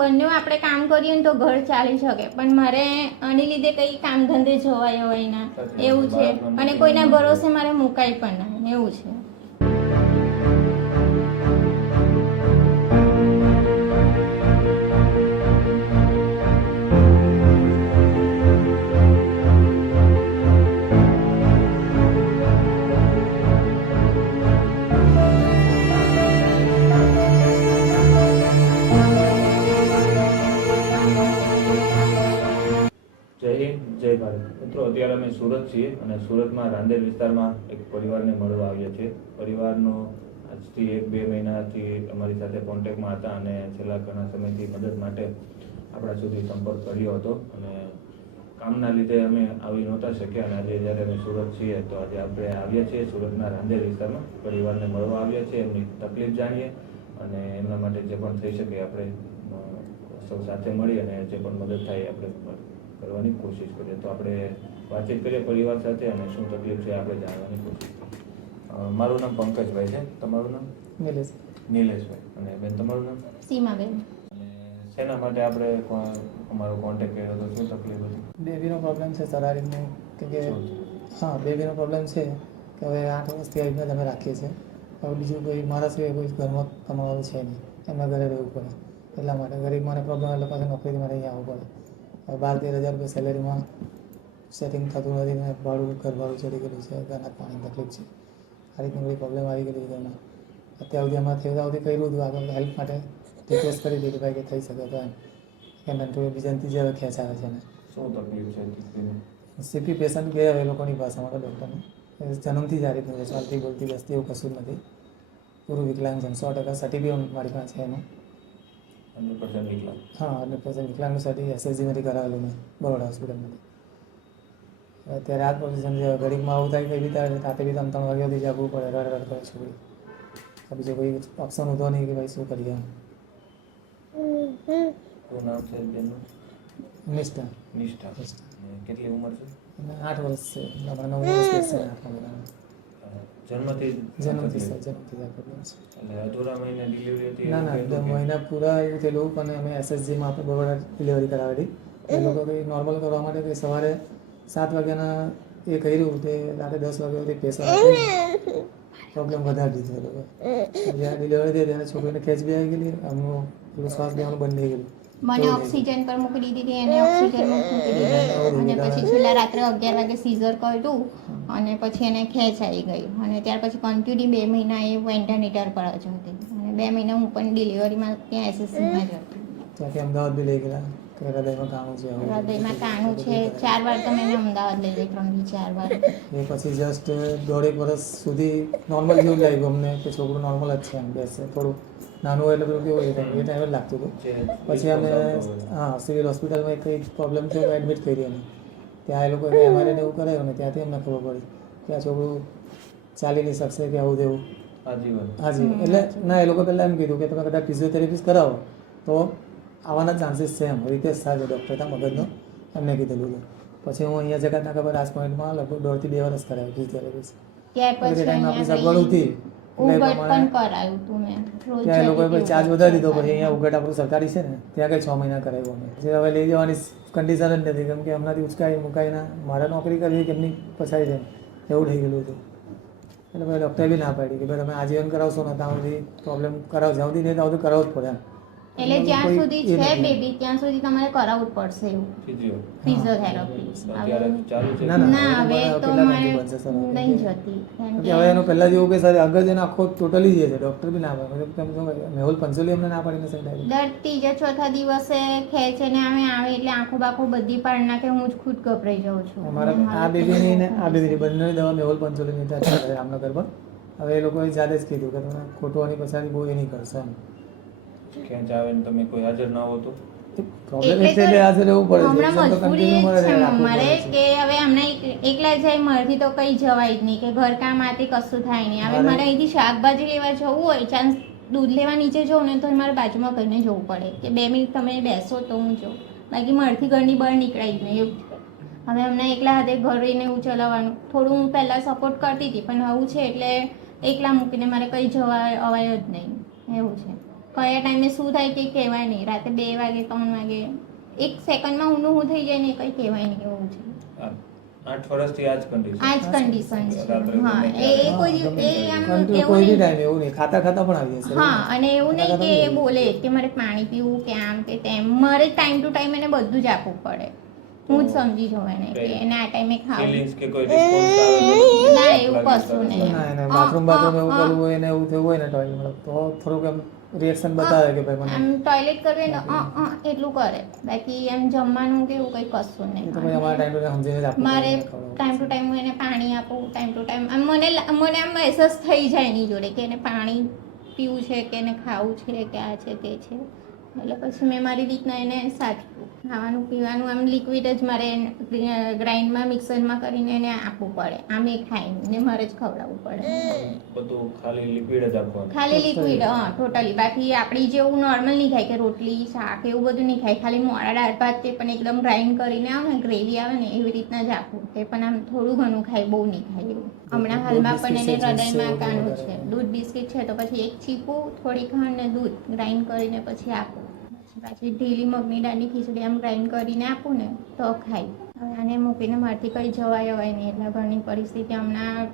બંને આપણે કામ કરીએ ને તો ઘર ચાલી શકે. પણ મારે આની લીધે કંઈ કામ ધંધે જવાય હોય ના. એવું છે. અને કોઈના ભરોસે મારે મુકાય પણ ના એવું છે. મિત્રો, અત્યારે અમે સુરત છીએ અને સુરતમાં રાંદેર વિસ્તારમાં એક પરિવારને મળવા આવ્યા છે. પરિવારનો આજથી એક, બે મહિનાથી અમારી સાથે કોન્ટેક્ટમાં હતા અને છેલ્લા ઘણા સમયથી મદદ માટે આપણા સુધી સંપર્ક કર્યો હતો અને કામના લીધે અમે આવી નહોતા શક્યા અને આજે જ્યારે અમે સુરત છીએ તો આજે આપણે આવ્યા છીએ સુરતના રાંદેર વિસ્તારમાં. પરિવારને મળવા આવ્યા છીએ, એમની તકલીફ જાણીએ અને એમના માટે જે પણ થઈ શકે આપણે સૌ સાથે મળી અને જે પણ મદદ થાય આપણે કરવાની કોશિશ કરીએ. તો આપણે વાતચીત કરીએ પરિવાર સાથે અને શું તકલીફ છે આપણે જાણવાની કોશિશ કરીએ. મારું નામ પંકજભાઈ છે. તમારું નામ? નિલેશ. નિલેશભાઈ. અને બેન તમારું નામ? સીમાબેન. અને શેના માટે આપણે કો- અમારો કોન્ટેક્ટ કર્યો હતો? શું તકલીફ હતી? બેબીનો પ્રોબ્લેમ છે સરારીનો રીતનું કે કે હા બેબીનો પ્રોબ્લેમ છે કે હવે આઠ વર્ષથી આવીને રીતના અમે રાખીએ છીએ. હવે બીજું કોઈ મારા સિવાય કોઈ ઘરમાં કમાવાનું છે નહીં. એમના ઘરે રહેવું પડે. એટલા માટે ગરીબ મને પ્રોબ્લેમ એટલે પાછું નોકરીથી મારે અહીંયા આવવું પડે. બાર તેર હજાર રૂપિયા સેલેરીમાં સેટિંગ થતું નથી ને ભાડું ઘર ભાડું ચડી ગયેલું છે ઘરના પાણી તકલીફ છે. આ રીતની બધી પ્રોબ્લેમ આવી ગયેલી છે એમાં અત્યાર સુધી અમારે થયું સુધી કર્યું હતું આગળ હેલ્પ માટે રિક્વેસ્ટ કરી દીધી ભાઈ કે થઈ શકે તો એમ. કે મેન્ટલ બીજા ત્રીજા હવે ખેંચ આવે છે ને શું તકલીફ છે સીપી પેશન્ટ ગયા હવે લોકોની ભાષામાં ડૉક્ટરને એ જન્મથી જ આ રીતનું છે ચાલતી બોલતી વસ્તી એવું કશું જ નથી. પૂરું વિકલાંગ છે સો ટકા સર્ટિફિકેટ મારી પાસે છે એનું 100% વિકલાંગ. હા અને પર્સન્ટ વિકલાંગનું સર્ટી એસએસજીમાંથી કરાવેલું મેં બરોડા હોસ્પિટલમાંથી અત્યારે આ પોઝિશન છે ઘડીકમાં આવું થાય કે બી ત્યારે રાતે બી ત્રણ ત્રણ વાગ્યા સુધી જાગવું પડે રડ રડ કરે છોકરી બીજો કોઈ ઓપ્શન હતો નહીં કે ભાઈ શું કરીએ નામ છે બેનનું નિષ્ઠા. નિષ્ઠા. કેટલી ઉંમર છે? આઠ વર્ષ છે નવ વર્ષ છે આઠ અ, જન્મથી જન્મથી જન્મથી જ આ પ્રોબ્લેમ છે એટલે અધૂરા મહિને ડિલિવરી હતી ના ના કહેતું મહિના પૂરા એવું થયેલું પણ અમે એસએસજીમાં આપણે બરોડા ડિલિવરી કરાવેલી. એ લોકો કંઈ નોર્મલ કરવા માટે કંઈ સવારે સાત વાગ્યાના એ કર્યું તે રાતે દસ વાગ્યા સુધી પેશન્ટ પ્રોબ્લેમ વધારી દીધો એ લોકો. જ્યારે ડિલિવરી થઈ ત્યારે છોકરીને ખેંચ બી આવી ગયેલી પેલું શ્વાસ લેવાનું બંધ થઈ ગયેલું. મને ઓક્સિજન પર મૂકી દીધી હતી એને ઓક્સિજન મૂકી દીધી અને પછી છેલ્લા રાત્રે અગિયાર વાગે સીઝર કર્યું. અને પછી એને ખેંચ આવી ગઈ. અને ત્યાર પછી કન્ટિન્યુ બે મહિના એ વેન્ટિલેટર પર જ હતી. અને બે મહિના હું પણ ડિલિવરીમાં ત્યાં એસએસસીમાં જ હતી. ત્યાંથી અમદાવાદ બી લઈ ગયેલા? હૃદયમાં કાણું છે આવું. હૃદયમાં કાણું છે. ચાર વાર તમે મેં અમદાવાદ લઈ ગઈ ત્રણથી ચાર વાર. એ પછી જસ્ટ દોઢેક વર્ષ સુધી નોર્મલ જેવું લાગ્યું અમને કે છોકરું નોર્મલ જ છે એમ બેસે. થોડું નાનું હોય એટલે કેવું એ ટાઈમ એ ટાઈમે લાગતું હતું. પછી અમે. હા સિવિલ હોસ્પિટલમાં એક કંઈક પ્રોબ્લેમ થયો એડમિટ કરી અમે. ત્યાં એ લોકો અમારે ને એવું કરાયું ને ત્યાંથી અમને ખબર પડી. કે આ છોકરું ચાલી નહીં શકશે કે આવું તેવું. આજીવન હાજી. એટલે ના એ લોકો પહેલાં એમ કીધું કે તમે કદાચ ફિઝિયોથેરાપિસ્ટ કરાવો તો આવવાના ચાન્સીસ છે એમ. રીતે સાહેબ ડૉક્ટર હતા મગજનો. એમને કીધેલું છે. પછી હું અહીંયા જગતના ખબર આજ પોઈન્ટમાં લગભગ દોઢથી બે વર્ષ કરાવ્યું ફિઝિયોથેરાપિસ્ટ એ ટાઈમ આપણી સગવડ હતી પણ કરાયું મેં. ત્યાં લોકોએ પછી ચાર્જ વધારી દીધો પછી અહીંયા ઉગટ આપણું સરકારી છે ને ત્યાં કંઈ છ મહિના કરાવ્યું અમે. જે હવે લઈ જવાની કન્ડિશન જ નથી કેમ કે હમણાંથી ઉચકાઈ મુકાઈના મારે નોકરી કરવી કે એમની પછાડી જાય એવું થઈ ગયેલું હતું. એટલે ભાઈ ડૉક્ટરે બી ના પાડી કે ભાઈ તમે આજીવન કરાવશો ને ત્યાં સુધી પ્રોબ્લેમ કરાવ જ્યાં સુધી નહીં ત્યાં સુધી કરાવવું જ પડે એટલે જ્યાં સુધી છે બેબી ત્યાં સુધી તમારે કરાવવું પડશે એવું. ફિઝિયોથેરાપી અત્યારે ચાલુ છે? ના, હવે તો? નહીં જતી. હવે એનો પહેલા જેવું કે સર આગળ જેને આખો ટોટલી જે છે ડૉક્ટર બી ના આવે મતલબ કેમ શું મેહુલ પંચોલી અમને ના પાડીને સર દર ત્રીજા ચોથા દિવસે ખેંચે ને આવે આવે એટલે આંખો બાખો બધી પાડ નાખે હું જ ખુદ ગભરાઈ જાઉં છું. અમારા આ બેબીની ને આ બેબીની બંનેની દવા મેહુલ પંચોલીની રામનગર પર હવે એ લોકોએ જાતે જ કીધું કે તમે ખોટું આની પછાડી બહુ એ નહીં કરશો એમ. ખેંચ આવે ને તમે કોઈ હાજર ના હો તો? પ્રોબ્લેમ એટલે એટલે હાજર રહેવું પડે છે. હમણાં મજબૂરી છે મારે કે હવે હમણાં એકલા જાય મારથી તો કઈ જવાય જ નહીં કે ઘરકામ આથી કશું થાય નહીં. હવે મારે- મારે અહીંથી શાકભાજી લેવા જવું હોય ચાન્સ દૂધ લેવા નીચે જવું ને તો મારે બાજુમાં કરીને જવું પડે. કે બે મિનિટ તમે બેસો તો હું જાઉં. બાકી મારથી ઘરની બહાર નીકળાય જ નહીં એવું હવે હમણાં એકલા હાથે ઘર રહીને હું ચલાવવાનું. થોડું હું પહેલાં સપોર્ટ કરતી હતી પણ આવું છે એટલે એકલા મૂકીને મારે કઈ જવા અવાય જ નહીં. એવું છે. કયા ટાઈમે શું થાય કે કહેવાય નહીં. રાતે બે વાગે ત્રણ વાગે એક સેકન્ડમાં ઊંડું હું થઈ જાય ને કંઈ કહેવાય નહીં એવું છે. આ આઠ વર્ષથી આ કન્ડિશન આ કન્ડિશન છે. હા એ એ કોઈ એ આમ કોઈ ટાઈમ એવું નહીં. ખાતા ખાતા પણ આવી જશે. હા અને એવું નહીં કે એ બોલે કે મારે પાણી પીવું કે આમ કે તેમ. મારે ટાઈમ ટુ ટાઈમ એને બધું જ આપવું પડે. હું જ સમજી જાઉં એને કે એને આ ટાઈમે ખાવું. કે કોઈ રિસ્પોન્સ ના, એવું કશું નહીં. બાથરૂમ બાથરૂમ એવું કરવું હોય ને એવું થયું હોય ને ટોયલેટ તો થોડુંક એમ રિએક્શન બતાવે કે ભાઈ મને. આમ ટોયલેટ કરવે ને અ, અ, એટલું કરે. બાકી એમ જમવાનું કે એવું કંઈ કશું નહીં. તો ભાઈ અમારા ટાઈમ ટુ સમજીને જ આપવું મારે ટાઈમ ટુ ટાઈમ એને પાણી આપું ટાઈમ ટુ ટાઈમ આમ મને મને આમ મહેસૂસ થઈ જાય એની જોડે કે એને પાણી પીવું છે કે એને ખાવું છે કે આ છે તે છે. એટલે પછી મેં મારી રીતના એને સાચવું. ખાવાનું પીવાનું આમ લિક્વિડ જ મારે ગ્રાઇન્ડમાં મિક્સરમાં કરીને એને આપવું પડે. આમ એ ખાય ને મારે જ ખવડાવવું પડે. બધું ખાલી લિક્વિડ જ આપવાનું. ખાલી લિક્વિડ હા ટોટલી બાકી આપણી જેવું નોર્મલ નહીં ખાય કે રોટલી શાક એવું બધું નહીં ખાય. ખાલી મોડા દાળ ભાત તે પણ એકદમ ગ્રાઇન્ડ કરીને આવે ને ગ્રેવી આવે ને એવી રીતના જ આપવું. તે પણ આમ થોડું ઘણું ખાય બહુ નહીં ખાય એવું. હમણાં હાલમાં પણ એને હૃદયમાં કાનું છે. દૂધ બિસ્કિટ છે તો પછી એક ચીપું થોડી ખાંડ ને દૂધ ગ્રાઇન્ડ કરીને પછી આપું પછી ઢીલી મગની દાળની ખીચડી આમ ગ્રાઇન્ડ કરીને આપું ને, તો ખાય હવે આને મૂકીને મારથી કંઈ જવાય હોય નહીં, એટલે ઘરની પરિસ્થિતિ હમણાં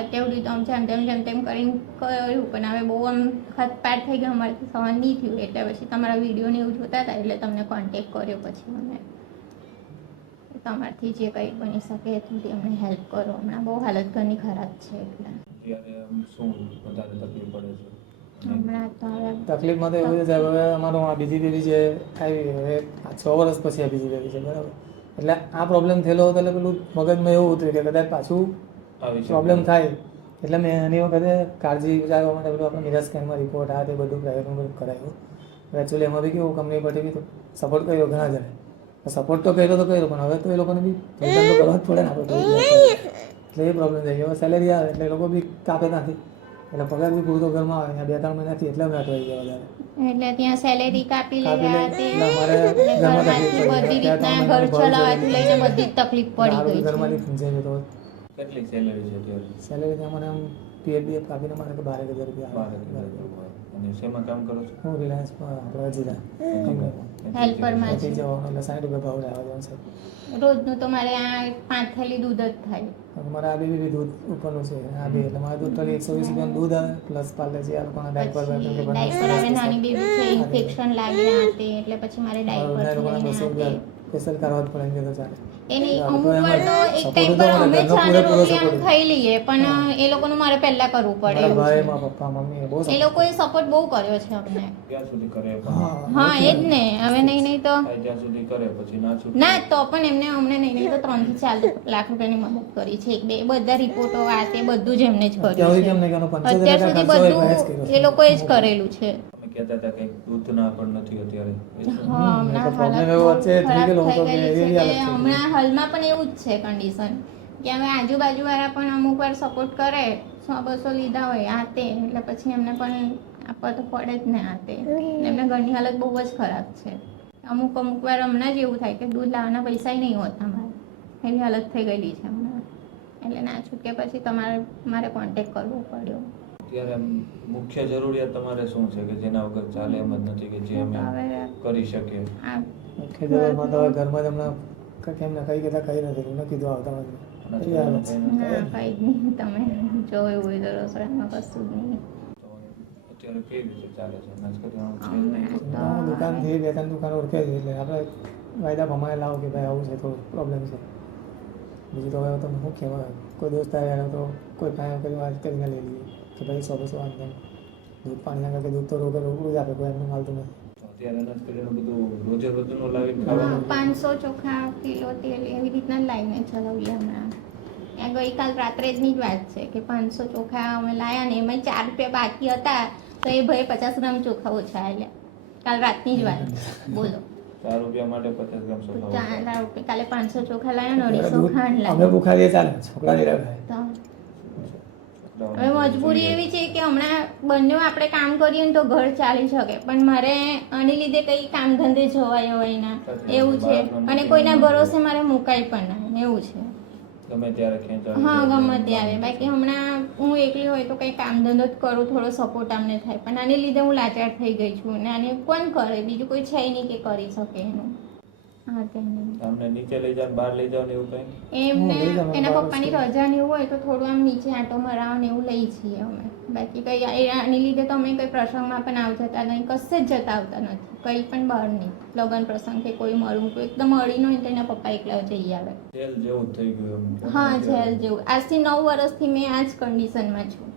અત્યારથી તો આમ જેમ તેમ જેમ તેમ કરીને કર્યું, પણ હવે બહુ આમ ખતપાટ થઈ ગયો અમારાથી સહન નહીં થયું. એટલે પછી તમારા વિડીયોને એવું જોતા હતા, એટલે તમને કોન્ટેક કર્યો પછી અમે તમારથી જે કંઈ બની શકે એટલું તે અમને હેલ્પ કરો. હમણાં બહુ હાલત ઘરની ખરાબ છે, એટલે. શું વધારે તકલીફ પડે છે? તકલીફમાં તો એવું છે સાહેબ હવે અમારું આ બીજી દેવી છે આવી હવે આ છ વર્ષ પછી આ બીજી દેવી છે બરાબર. એટલે આ પ્રોબ્લેમ થયેલો હતો એટલે પેલું મગજમાં એવું ઉતર્યું કે કદાચ પાછું પ્રોબ્લેમ થાય. એટલે મેં એની વખતે કાળજી વિચારવા માટે પેલું આપણે મિરર સ્કેનમાં રિપોર્ટ આ તે બધું પ્રાઇવેટમાં બધું કરાવ્યું એકચ્યુઅલી એમાં બી કેવું કંપની પરથી બી સપોર્ટ કર્યો ઘણા જણે. સપોર્ટ તો કર્યો તો કર્યો પણ હવે તો એ લોકોને બી return કરવા જ પડે ને આપણે એટલે એ પ્રોબ્લેમ થઈ ગયો. સેલેરી આવે એટલે એ લોકો બી કાપે નથી એટલે પગાર બી પૂરતો ઘરમાં આવે અહીંયા બે ત્રણ મહિનાથી એટલે અમે અટવાઈ ગયા વધારે. એટલે ત્યાં સેલેરી કાપી લેવા તે ઘરમાંથી બધી રીતના ઘર ચલાવવાથી લઈને બધી તકલીફ પડી ગઈ ઘરમાંથી છે. ફંસાઈ જતો હોય કેટલી સેલેરી છે સેલેરી ત્યાં મને આમ પીએફ બીએફ કાપીને મને બારેક હજાર રૂપિયા બાર આવે. અને શેમાં કામ કરો છો? હું રિલાયન્સમાં આપણે કંપનીમાં હેલ્પરમાં છે. જવાનું એટલે સાઠ રૂપિયા ભાવ રહેવા જવાનું છે. રોજનું તો મારે આ પાંચ થેલી દૂધ જ થાય. મારે આ બી બી દૂધ ઉપરનું છે. આ બી એટલે મારે દૂધ ટોટલી એકસો વીસ રૂપિયાનું દૂધ આવે પ્લસ પાર્લેજી આ લોકોના ડાયપર ડાયપર આવે નાની બેબી છે ઇન્ફેક્શન લાગે એટલે પછી મારે ડાયપર સ્પેશિયલ કરવા જ પડે તો ચાલે. એની અમુક વાર તો એક ટાઈમ પર અમે ચા ને રોટલી આમ ખાઈ લઈએ પણ એ લોકોનું મારે પહેલા કરવું પડે એવું છે. એ લોકોએ સપોર્ટ બહુ કર્યો છે અમને. ક્યાં સુધી કરે પણ? હા એ જ ને. હવે નહીં નહીં તો થાય ત્યાં સુધી કરે પછી ના છૂટે. ના તો પણ એમને અમને નહીં નહીં તો ત્રણથી ચાર લાખ રૂપિયાની મદદ કરી છે. એક બે બધા રિપોર્ટો આ તે બધું જ એમને જ કર્યું અત્યાર સુધી બધું એ લોકોએ જ કરેલું છે. કહેતા હતા કે દૂધના પણ નથી અત્યારે હમણાં એવો થઈ ગયેલો હાલમાં પણ એવું જ છે કન્ડિશન કે હવે આજુબાજુવાળા પણ અમુક વાર સપોર્ટ કરે સો બસો લીધા હોય આ તે એટલે પછી એમને પણ આપવા તો પડે જ ને આ તે એમને ઘરની હાલત બહુ જ ખરાબ છે. અમુક અમુક વાર હમણાં જ એવું થાય કે દૂધ લાવવાના પૈસા નહીં હોતા મારે એવી હાલત થઈ ગયેલી છે હમણાં. એટલે ના છૂટકે પછી તમારે મારે કોન્ટેક કરવો પડ્યો. અત્યારે મુખ્ય જરૂરિયાત તમારે શું છે કે જેના વગર ચાલે એમ જ નથી કે જે અમે કરી શકીએ? આ મુખ્ય જરૂરમાં તો ઘરમાં જ હમણાં કેમ ને કઈ કહેતા કઈ નથી મેં કીધું આવતા નથી કંઈ તમે જોયું હોય તો રસોડામાં કશું જ નહીં. અત્યારે કેવી રીતે ચાલે છે? દુકાનથી બે ત્રણ દુકાન ઓળખે છે એટલે આપણે વાયદા લાવો કે ભાઈ આવું છે થોડું પ્રોબ્લેમ છે. બીજું તો હવે તમે શું કહેવાય કોઈ દોસ્ત આવ્યા તો કોઈ પાસે કરી વાત કરીને લઈ લઈએ. કે ભાઈ સો બસો વાંધો દૂધ પાણી નાખે કે દૂધ તો રોગે રોકડું જ આપે કોઈ એમનું માલતું નથી. પાંચસો ચોખા કિલો તેલ એવી રીતના લાવીને ચલાવીએ હમણાં. ત્યાં ગઈકાલ રાત્રે જ ની જ વાત છે કે પાંચસો ચોખા અમે લાયા ને એમાં ચાર રૂપિયા બાકી હતા તો એ ભાઈ પચાસ ગ્રામ ચોખા ઓછા આવ્યા કાલ રાતની જ વાત. બોલો. ચાર રૂપિયા માટે પચાસ ગ્રામ કાલે પાંચસો ચોખા લાયા ને અઢીસો ખાંડ અમે ચાલે છોકરા નહીં હવે મજબૂરી એવી છે કે હમણાં બંને આપણે કામ કરીએ ને તો ઘર ચાલી શકે. પણ મારે આની લીધે કઈ કામ ધંધે જવાય હોય ના. એવું છે. અને કોઈના ભરોસે મારે મુકાય પણ ના. એવું છે. ગમે ત્યારે હા. ગમે ત્યારે. બાકી હમણાં હું એકલી હોય તો કંઈ કામ ધંધો જ કરું થોડો સપોર્ટ અમને થાય. પણ આને લીધે હું લાચાર થઈ ગઈ છું. અને આને કોણ કરે? બીજું કોઈ છે નહીં કે કરી શકે એનું. આમને નીચે લઈ જાવ બહાર લઈ જાવ ને એવું કઈ? એમને એના પપ્પાની રજા ને એવું હોય તો થોડું આમ નીચે આંટો મરાવ ને એવું લઈ છીએ અમે. બાકી કઈ આની લીધે તો અમે કઈ પ્રસંગમાં પણ આવ જતા નહીં કશે જ જતા આવતા નથી. કઈ પણ બહાર નહીં. લગ્ન પ્રસંગ કે કોઈ મરવું કોઈ એકદમ અડીનો હોય તો એના પપ્પા એકલા જઈ આવે. જેલ જેવું થઈ ગયું હા જેલ જેવું. આજથી નવ વર્ષથી મેં આ જ કન્ડિશનમાં છું.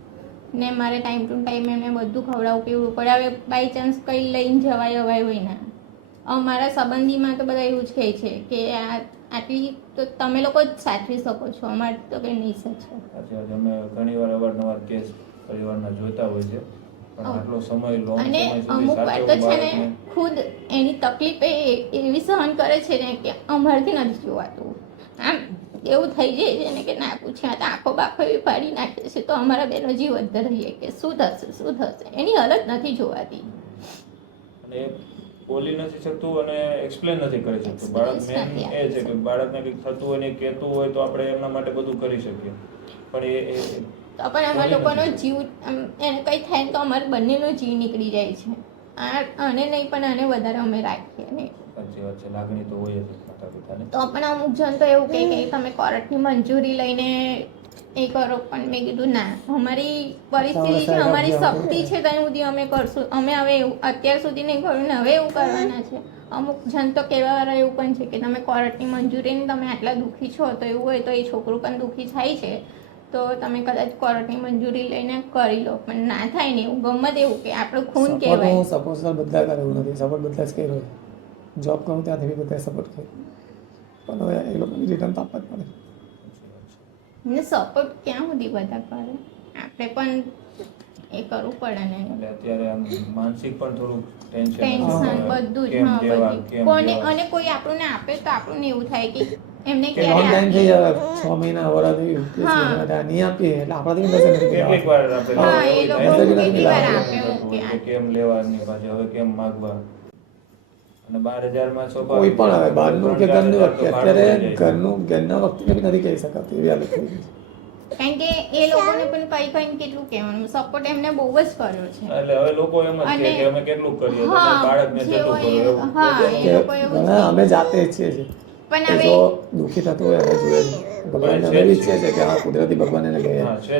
ને મારે ટાઈમ ટુ ટાઈમ એમને બધું ખવડાવવું પીવડું. પડે હવે બાય ચાન્સ કંઈ લઈને જવાય અવાય હોય ના. અમારા સંબંધીમાં તો બધા એવું જ કહે છે કે આ આટલી તો તમે લોકો જ સાચવી શકો છો અમારે તો કંઈ નહીં સાચવે. અમે ઘણી વાર અવારનવાર કેસ પરિવારના જોતા હોય છે. અને અમુક વાર તો છે ને ખુદ એની તકલીફ એવી સહન કરે છે ને કે અમારથી નથી જોવાતું. આમ એવું થઈ જાય છે ને કે ના પૂછ્યા તો આંખો બાખો એવી પાડી નાખે છે તો અમારા બેનો જીવ વધે રહીએ કે શું થશે શું થશે? એની હાલત નથી જોવાતી. અને બોલી નથી શકતું અને એક્સપ્લેન નથી કરી શકતું. બાળક મેન એ છે કે બાળકને કંઈક થતું હોય ને કહેતું હોય તો આપણે એમના માટે બધું કરી શકીએ. પણ એ તો પણ અમારા લોકોનો જીવ એને કંઈ થાય તો અમારે બંનેનો જીવ નીકળી જાય છે. આ આને નહીં પણ આને વધારે અમે રાખીએ ને. સાચી વાત છે લાગણી તો હોય જ માતા પિતાને તો પણ અમુક જણ તો એવું કહે કે તમે કોર્ટની મંજૂરી લઈને એ કરો પણ મેં કીધું ના અમારી પરિસ્થિતિ છે અમારી શક્તિ છે ત્યાં સુધી અમે કરશું. અમે હવે એવું અત્યાર સુધી નહીં કર્યું ને હવે એવું કરવાના છે. અમુક જણ તો કહેવાવાળા એવું પણ છે કે તમે કોર્ટની મંજૂરી ને તમે આટલા દુઃખી છો તો એવું હોય તો એ છોકરું પણ દુઃખી થાય છે. તો તમે કદાચ કોર્ટની મંજૂરી લઈને કરી લો. પણ ના થાય ને એવું ગમે એવું કે આપણું ખૂન કહેવાય. હું સપોઝ બધા કરેલું નથી. સપોર્ટ બધા જ કર્યો જોબ કરું ત્યાંથી બી બધા સપોર્ટ કર્યો. પણ હવે એ લોકોની રિટર્ન તો આપવા જ પડે. ને સપોર્ટ ક્યાં સુધી બધા કરે? આપણે પણ એ કરવું પડે ને. એટલે અત્યારે આમ માનસિક પણ થોડું ટેન્શન ટેન્શન બધું જ હા બધું કોને અને કોઈ આપણને આપે તો આપણને એવું થાય કે એમને ક્યારે ટાઈમ થઈ જાય છ મહિના વરા થઈ હા. એટલે નહીં આપીએ એટલે આપણાથી બી નથી. કેટલીક વાર આપણે હા, એ લોકો એવું કેટલી વાર આપે કે કે કેમ લેવાની પાછી હવે કેમ માગવા? અને બાર હજારમાં કોઈ પણ હવે બહારનું કે ઘરનું અત્યારે ઘરનું ઘરના વખતે નથી કહી શકાતું એવી હાલત થઈ ગઈ કારણ કે એ લોકોને પણ કઈ કઈ કેટલું કહેવાનું સપોર્ટ એમને બહુ જ કર્યો છે. એટલે હવે લોકો એમ જ કહે કે અમે કેટલું કરીએ બાળકને જેટલું કર્યું એવું હા, એ લોકો એવું. અમે જાતે ઈચ્છીએ છીએ પણ કે હવે જો દુઃખી થતું હોય અમે જોઈએ. છીએ ભગવાનને અમે ઈચ્છીએ છીએ કે આ કુદરતી ભગવાન એને લઈએ હા છે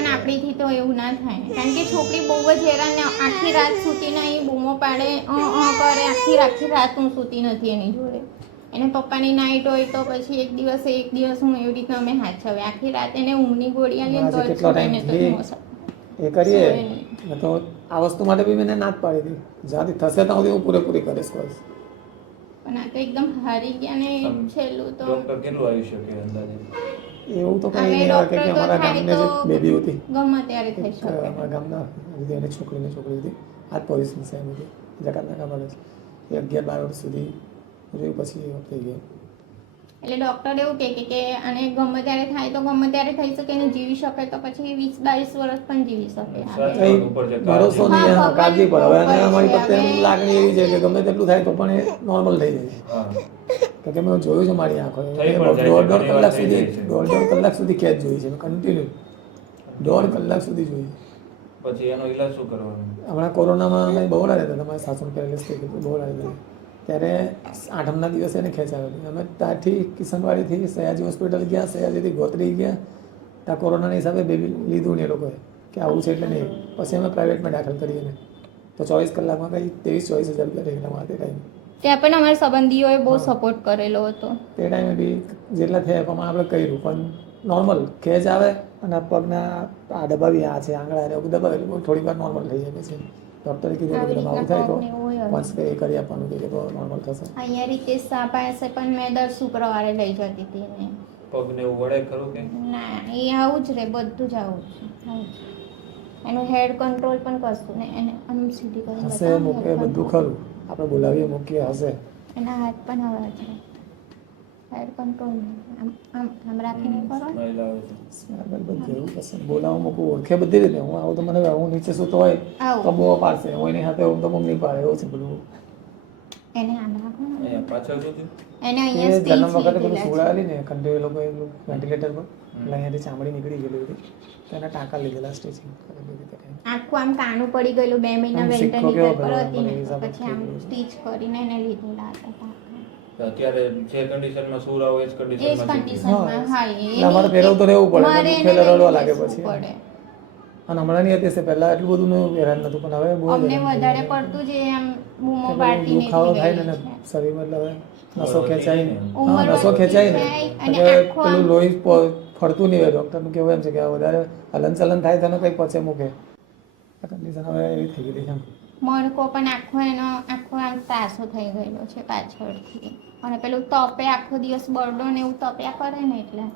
પણ આપણીથી તો એવું ના થાય. કારણ કે છોકરી બહુ જ હેરાન ને આખી રાત સૂતી નહીં બૂમો પાડે અ કરે આખી આખી રાત હું સૂતી નથી એની જોડે. એને પપ્પાની નાઈટ હોય તો પછી એક દિવસ એક દિવસ હું એવી રીતના અમે હાથ છવે આખી રાત એને ઊંઘની ગોળી આલી ને તો. એ કરીએ. તો આ વસ્તુ માટે બી મેં ના જ પાડી હતી. જ્યાંથી થશે ત્યાં સુધી હું પૂરેપૂરી કરીશ કોશિશ પણ આ તો એકદમ હારી ગયા ને છેલ્લું તો. કેટલું આવી શકે અંદાજે? એવું તો કંઈ નહીં આવે કે અમારા ગામને જે બેબી હતી. ગમે ત્યારે થઈ શકે. અમારા ગામના રીતે એની છોકરીને છોકરી હતી. આ જ પોઝિશન છે એમ હતી જકાતના કામ એ અગિયાર બાર વર્ષ સુધી રહ્યું પછી થઈ ગયું એટલે ડૉક્ટર એવું કહે કે- કે આને ગમે ત્યારે થાય તો ગમે ત્યારે થઈ શકે ને જીવી શકે તો પછી વીસ બાવીસ વર્ષ પણ જીવી શકે. ભરોસો નહીં કાળજી પડે હવે અમારી પ્રત્યે લાગણી એવી છે કે ગમે તેટલું થાય તો પણ એ નોર્મલ થઈ જાય. હા કે મેં જોયું છે મારી આંખો. દોઢ દોઢ કલાક સુધી દોઢ દોઢ કલાક સુધી કેચ જોઈ છે. કન્ટિન્યુ દોઢ કલાક સુધી જોઈ. પછી એનો ઇલાજ શું કરવાનો? હમણાં કોરોનામાં અમે બહુ રહેતા હતા. તમારે સાસુ પેરેલિસ થઈ ગયું બહુ રહેતા ત્યારે આઠમના દિવસે એને ખેંચાવેલી અમે ત્યાંથી કિશનવાડીથી સયાજી હોસ્પિટલ ગયા સયાજીથી ગોત્રી ગયા. ત્યાં કોરોનાના હિસાબે બેબી લીધું ને એ લોકોએ કે આવું છે એટલે નહીં. પછી અમે પ્રાઇવેટમાં દાખલ કરીએ ને તો ચોવીસ કલાકમાં કંઈ ત્રેવીસ ચોવીસ હજાર રૂપિયા રેગલામાં તે ટાઈમે ત્યાં પણ અમારા સંબંધીઓએ બહુ સપોર્ટ કરેલો હતો. તે ટાઈમે બી જેટલા થયા પણ પ્રમાણે આપણે કર્યું પણ નોર્મલ ખેંચ આવે અને પગના આ દબાવી આ છે આંગળા ને એવું દબાવે થોડી વાર નોર્મલ થઈ જાય છે ડોક્ટરે કીધું કે આવું થાય તો. પંચ કે કરી આપવાનું કે તો નોર્મલ થશે. અહીંયા રીતે શાહ પાસે પણ મેં દર શુક્રવારે લઈ જતી હતી ને પગને વળે ખરું કે? ના એ આવું જ રે બધું જ આવું જ. એનું હેડ કંટ્રોલ પણ કરશું ને એને આમ સીધી કરીને હશે મૂકે બધું ખરું. આપણે બોલાવીએ મૂકીએ હશે. એના હાથ પણ આવા છે હેડ કંટ્રોલ આમ આમ આમ રાખીને કરો. સ્માઈલ આવે છે. બધું એવું થશે બોલાવું મૂકું. ઓળખે બધી રીતે. હું આવું તો મને હું નીચે સૂતો હોય તો બહુ પાડશે. હું એની સાથે હું તો મમ્મી પાડે. એવું છે બધું. એને. અહીંયા પાછળ શું એને એ અહીંયા જન્મ વખતે પેલું સુડાવેલી ને કંટ્રી એ લોકો એનું વેન્ટિલેટર પર. એટલે અહીંયાથી ચામડી નીકળી ગયેલી હતી તો ટાંકા લીધેલા સ્ટિચિંગ. આખું આમ કાનું પડી ગયેલું બે મહિના વેન્ટિલેટર પર હતી ને મને તો હિસાબે પછી આમ સ્ટીચ કરીને એને લીધેલા હતા અત્યારે જે કન્ડિશનમાં શું રહો એ જ કન્ડિશનમાં કન્ડિશનમાં હા. એટલે અમારે પહેરવતું રહેવું પડે મારે એટલે એને દુખેલો રડવા લાગે પછી. પડે. અને હમણાં નહીં હતી પહેલા એટલું બધું નહોતું હેરાન નતું પણ હવે બહુ અમને વધારે પડતું જે આમ બૂમો પાડતી ને દુખાવો થાય ને શરીર મતલબ નસો ખેંચાય ને. હા નસો ખેંચાય ને. અને એટલે પેલું લોહી ફરતું નહીં હોય ડૉક્ટરનું કેવું એમ છે કે વધારે હલન ચલન થાય તને કંઈ પચે મૂકે. આ કન્ડિશન હવે એવી થઈ ગઈ છે મણકો પણ આખો એનો આખો આમ ત્રાસો થઈ ગયેલો છે પાછળથી. અને પેલું તપે આખો દિવસ બરડો ને એવું તપ્યા કરે ને એટલે.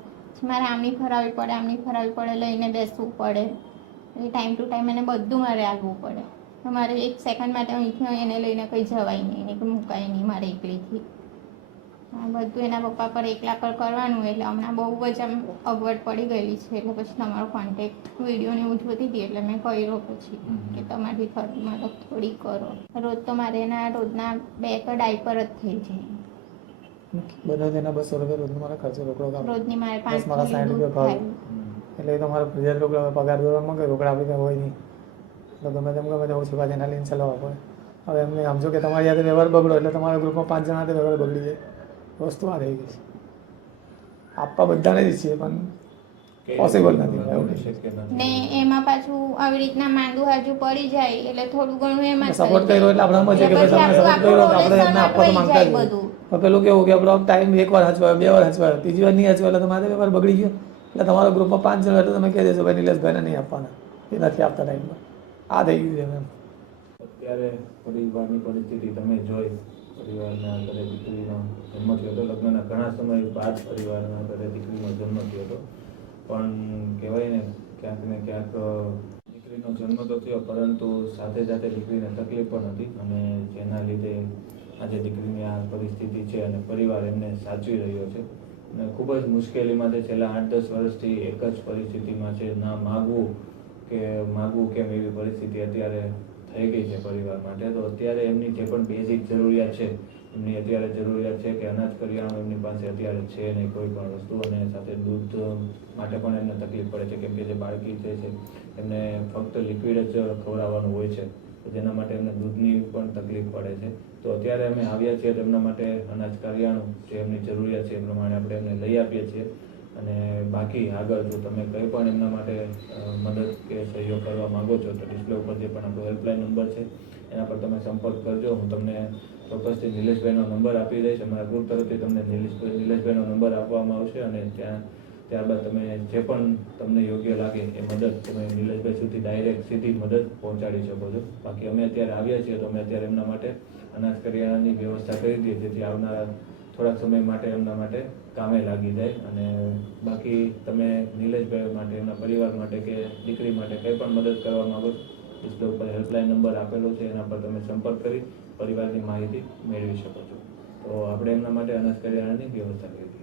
મારે આમની ફરાવી પડે આમની ફરાવી પડે લઈને બેસવું પડે. એ ટાઈમ ટુ ટાઈમ એને બધું મારે આગવું પડે. મારે એક સેકન્ડ માટે અહીંથી એને લઈને કંઈ જવાય નહીં ને કે મુકાય નહીં મારે એકલીથી. આ બધું એના પપ્પા પર એકલા પર કરવાનું એટલે હમણાં બહુ જ આમ અગવડ પડી ગયેલી છે. એટલે પછી તમારો કોન્ટેક્ટ વીડિયો ને જોતી હતી એટલે મેં કર્યો પછી કે તમારી થોડી મદદ થોડી કરો. રોજ તો મારે એના રોજના બે તો ડાયપર જ થઈ જાય. બધા તેના બસો રૂપિયા રોજનો મારા ખર્ચો રોકડો રોજની મારે પાંચ મારા સાઠ રૂપિયા થાય. ભાવ એટલે એ તો મારે રોકડા પગાર દોરવા માંગે રોકડા આપણે હોય નહીં. તો ગમે તેમ ગમે તેમ ઓછી પાછી એના લઈને ચલાવવા પડે. હવે એમને સમજો કે તમારી સાથે વ્યવહાર બગડો એટલે તમારા ગ્રુપમાં પાંચ જણા વ્યવહાર બગડી જાય. વસ્તુ આ થઈ ગઈ છે. આપવા બધાને જ છીએ પણ પોસિબલ નથી, એવું નહીં. ને એમાં પાછું આવી રીતના માંદું હાજુ પડી જાય એટલે થોડું ઘણું એમાં સપોર્ટ કર્યો એટલે આપણે સમજીએ કે ભાઈ તમે સપોર્ટ કર્યો આપણે એમને આપવા તો માંગતા જ. બધું. પેલું કેવું કે આપણો ટાઈમ એક વાર હચવાયો બે વાર હચવાયો ત્રીજી વાર નહીં હચવાયો એટલે તમારે વ્યવહાર બગડી ગયો. એટલે તમારા ગ્રુપમાં પાંચ જણ એટલે તમે કહી દેશો ભાઈ, નિલેશભાઈને નહીં આપવાના. એ નથી આપતા ટાઈમમાં આ થઈ ગયું છે એમ. અત્યારે પરિવારની પરિસ્થિતિ તમે જોઈ. પરિવારના ઘરે દીકરીનો જન્મ થયો હતો. લગ્નના ઘણા સમય બાદ પરિવારના ઘરે દીકરીનો જન્મ થયો હતો. પણ કહેવાય ને, ક્યાંક ને ક્યાંક, દીકરીનો જન્મ તો થયો, પરંતુ સાથે સાથે દીકરીને તકલીફ પણ હતી અને જેના લીધે આજે દીકરીની આ પરિસ્થિતિ છે અને પરિવાર એમને સાચવી રહ્યો છે. અને ખૂબ જ મુશ્કેલીમાં છેલ્લા આઠ દસ વર્ષથી એક જ પરિસ્થિતિમાં છે. ના માગવું કે માગવું કેમ એવી પરિસ્થિતિ અત્યારે થઈ ગઈ છે પરિવાર માટે. તો અત્યારે એમની જે પણ બેઝિક જરૂરિયાત છે, એમની અત્યારે જરૂરિયાત છે કે અનાજ કરિયાણું એમની પાસે અત્યારે છે નહીં, કોઈ પણ વસ્તુ. અને સાથે દૂધ માટે પણ એમને તકલીફ પડે છે. કેમ કે જે બાળકી જે છે, એમને ફક્ત લિક્વિડ જ ખવડાવવાનું હોય છે. જેના માટે એમને દૂધની પણ તકલીફ પડે છે. તો અત્યારે અમે આવ્યા છીએ તેમના માટે અનાજ કરિયાણું જે એમની જરૂરિયાત છે એ પ્રમાણે આપણે એમને લઈ આપીએ છીએ. અને બાકી આગળ જો તમે કંઈ પણ એમના માટે મદદ કે સહયોગ કરવા માગો છો, તો ડિસ્પ્લે ઉપર જે પણ આપણો હેલ્પલાઇન નંબર છે, એના પર તમે સંપર્ક કરજો. હું તમને ચોક્કસથી નિલેશભાઈનો નંબર આપી દઈશ. અમારા ગ્રુપ તરફથી તમને નિલેશ, નિલેશભાઈનો નંબર આપવામાં આવશે અને ત્યાં, ત્યારબાદ તમે જે પણ તમને યોગ્ય લાગે એ મદદ તમે નિલેશભાઈ સુધી ડાયરેક્ટ સીધી મદદ પહોંચાડી શકો છો. બાકી અમે અત્યારે આવ્યા છીએ તો અમે અત્યારે એમના માટે અનાજ કરિયાણાની વ્યવસ્થા કરી દઈએ, જેથી આવનારા થોડાક સમય માટે એમના માટે કામે લાગી જાય. અને બાકી તમે નિલેશભાઈ માટે, એમના પરિવાર માટે કે દીકરી માટે કંઈ પણ મદદ કરવા માગો ડિસ્પ્લે ઉપર હેલ્પલાઇન નંબર આપેલો છે, એના પર તમે સંપર્ક કરી પરિવારની માહિતી મેળવી શકો છો. તો આપણે એમના માટે અનાજ કરિયાણાની વ્યવસ્થા કરી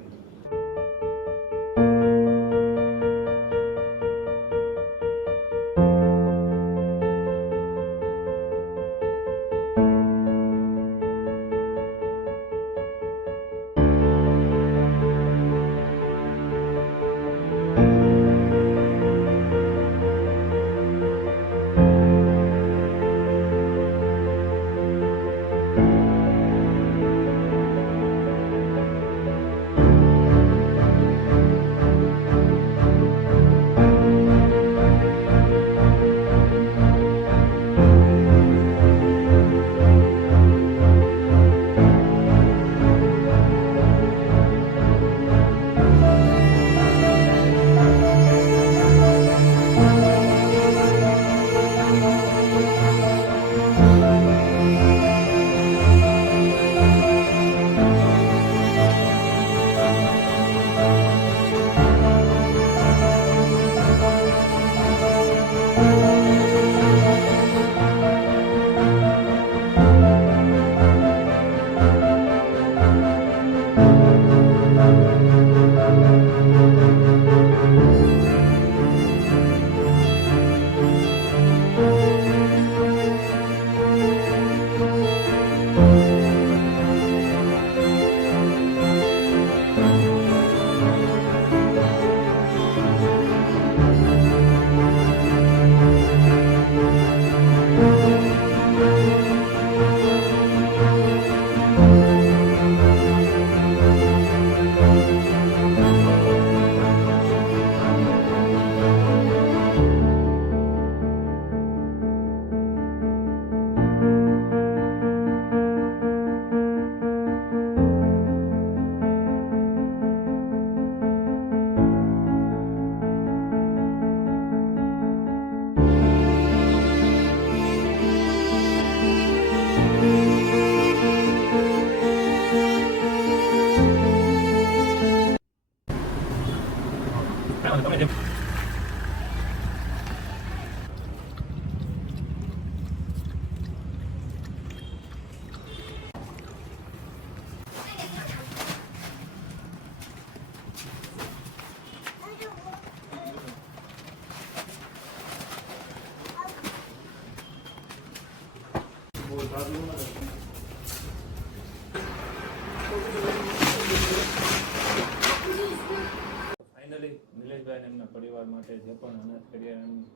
ફાઇનલી નિલેશભાઈ એમના પરિવાર માટે જે પણ અનાજ કરિયાણાની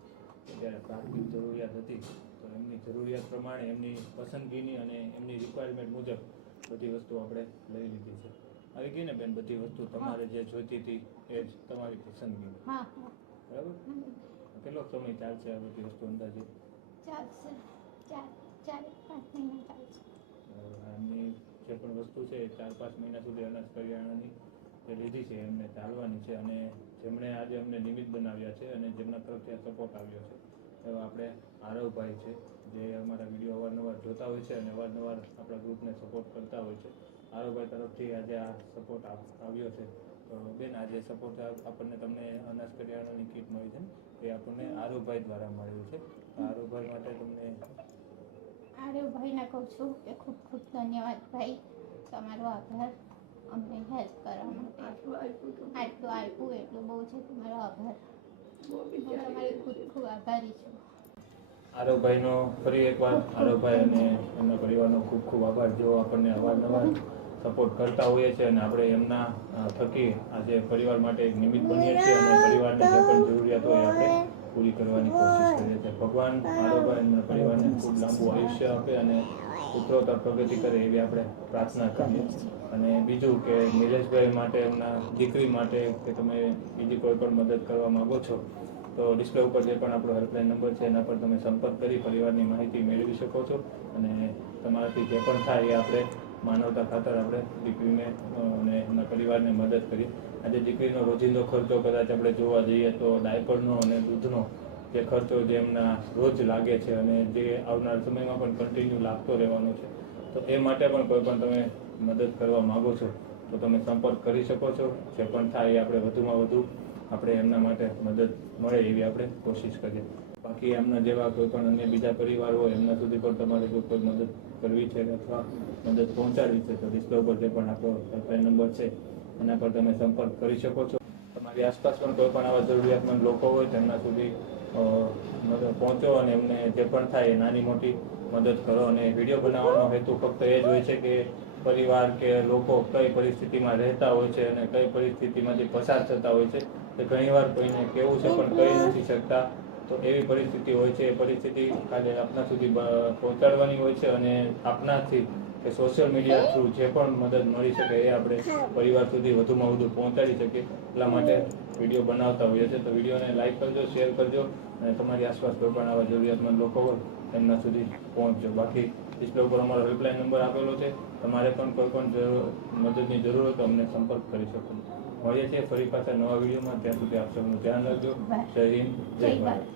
અત્યારે પ્રાથમિક જરૂરિયાત હતી તો એમની જરૂરિયાત પ્રમાણે એમની પસંદગીની અને એમની રિક્વાયરમેન્ટ મુજબ બધી વસ્તુ આપણે લઈ લીધી છે. આવી ગઈ ને બેન બધી વસ્તુ તમારે જે જોઈતી હતી એ જ તમારી પસંદગી. બરાબર? કેટલો સમય ચાલશે આ બધી વસ્તુ અંદાજે? ચાલશે ચાર ચાર પાંચ મહિના ચાલશે એમની જે પણ વસ્તુ છે ચાર પાંચ મહિના સુધી અનાજ કરિયાણાની લીધી છે, એમને ચાલવાની છે અને જેમણે આજે અમને નિમિત્ત બનાવ્યા છે અને જેમના તરફથી આ સપોર્ટ આવ્યો છે. એવા આપણે આરવભાઈ છે, જે અમારા વીડિયો અવારનવાર જોતા હોય છે અને અવારનવાર આપણા ગ્રુપને સપોર્ટ કરતા હોય છે. આરવભાઈ તરફથી આજે આ સપોર્ટ આવ્યો છે. તો બેન, આજે સપોર્ટ આપણને તમને અનાજ કરિયાણાની કીટ મળી છે એ આપણને આરવભાઈ દ્વારા મળ્યું છે. આરવભાઈ માટે તમને આરવભાઈને કહું છું કે ખૂબ ખૂબ ધન્યવાદ ભાઈ. તમારો આભાર. અમને હેલ્પ કરવા માટે. આટલું આપ્યું એટલું બહુ છે તમારો આભાર. હું તમારી ખૂબ ખૂબ આભારી છું. આરવભાઈનો ફરી એકવાર આરવભાઈ અને એમના પરિવારનો ખૂબ ખૂબ આભાર. જેઓ આપણને અવારનવાર સપોર્ટ કરતા હોઈએ છીએ અને આપણે એમના થકી આજે પરિવાર માટે એક નિમિત્ત બનીએ છીએ અને પરિવારને જે પણ જરૂરિયાત હોય આપણે પૂરી કરવાની કોશિશ કરીએ છીએ. ભગવાન આરવભાઈ એમના પરિવારને ખૂબ લાંબુ આયુષ્ય આપે અને ઉત્તરોત્તર પ્રગતિ કરે એવી આપણે પ્રાર્થના કરીએ અને બીજું કે નિલેશભાઈ માટે, એમના દીકરી માટે કે તમે બીજી કોઈ પણ મદદ કરવા માગો છો, તો ડિસ્પ્લે ઉપર જે પણ આપણો હેલ્પલાઇન નંબર છે, એના પર તમે સંપર્ક કરી પરિવારની માહિતી મેળવી શકો છો અને તમારાથી જે પણ થાય એ આપણે માનવતા ખાતર આપણે દીકરીને અને એમના પરિવારને મદદ કરી. આજે દીકરીનો રોજિંદો ખર્ચો કદાચ આપણે જોવા જઈએ તો ડાયપરનો અને દૂધનો જે ખર્ચો જે એમના રોજ લાગે છે અને જે આવનાર સમયમાં પણ કન્ટિન્યુ લાગતો રહેવાનો છે, તો એ માટે પણ કોઈ પણ તમે મદદ કરવા માગો છો, તો તમે સંપર્ક કરી શકો છો. જે પણ થાય એ આપણે વધુમાં વધુ આપણે એમના માટે મદદ મળે એવી આપણે કોશિશ કરીએ. બાકી એમના જેવા કોઈ પણ અન્ય બીજા પરિવાર હોય, એમના સુધી પણ તમારે જો કોઈ મદદ કરવી છે અથવા મદદ પહોંચાડવી છે, તો ડિસ્પ્લે ઉપર જે પણ આપણો હેલ્પલાઇન નંબર છે, એના પર તમે સંપર્ક કરી શકો છો. તમારી આસપાસ પણ કોઈ પણ આવા જરૂરિયાતમંદ લોકો હોય, તેમના સુધી મદદ પહોંચો અને એમને જે પણ થાય નાની મોટી મદદ કરો. અને વીડિયો બનાવવાનો હેતુ ફક્ત એ જ હોય છે કે પરિવાર કે લોકો કઈ પરિસ્થિતિમાં રહેતા હોય છે અને કઈ પરિસ્થિતિમાંથી પસાર થતા હોય છે તે ઘણીવાર કોઈને કેવું છે પણ કહી નથી શકતા. તો એવી પરિસ્થિતિ હોય છે, એ પરિસ્થિતિ ખાલી આપના સુધી પહોંચાડવાની હોય છે અને આપનાથી કે સોશિયલ મીડિયા થ્રુ જે પણ મદદ મળી શકે એ આપણે પરિવાર સુધી વધુમાં વધુ પહોંચાડી શકીએ. એટલા માટે વીડિયો બનાવતા હોઈએ છીએ. તો વિડીયોને લાઈક કરજો શેર કરજો અને તમારી આસપાસ કોઈ પણ આવા જરૂરિયાતમંદ લોકો હોય તેમના સુધી પહોંચજો. બાકી ડિસ્પ્લે ઉપર અમારો હેલ્પલાઇન નંબર આપેલો છે. તમારે પણ કોઈ પણ મદદની જરૂર હોય તો અમને સંપર્ક કરી શકો. મળીએ છીએ ફરી પાછા નવા વિડીયોમાં. ત્યાં સુધી આપ સૌનું ધ્યાન રાખજો. જય હિન્દ જય ભારત.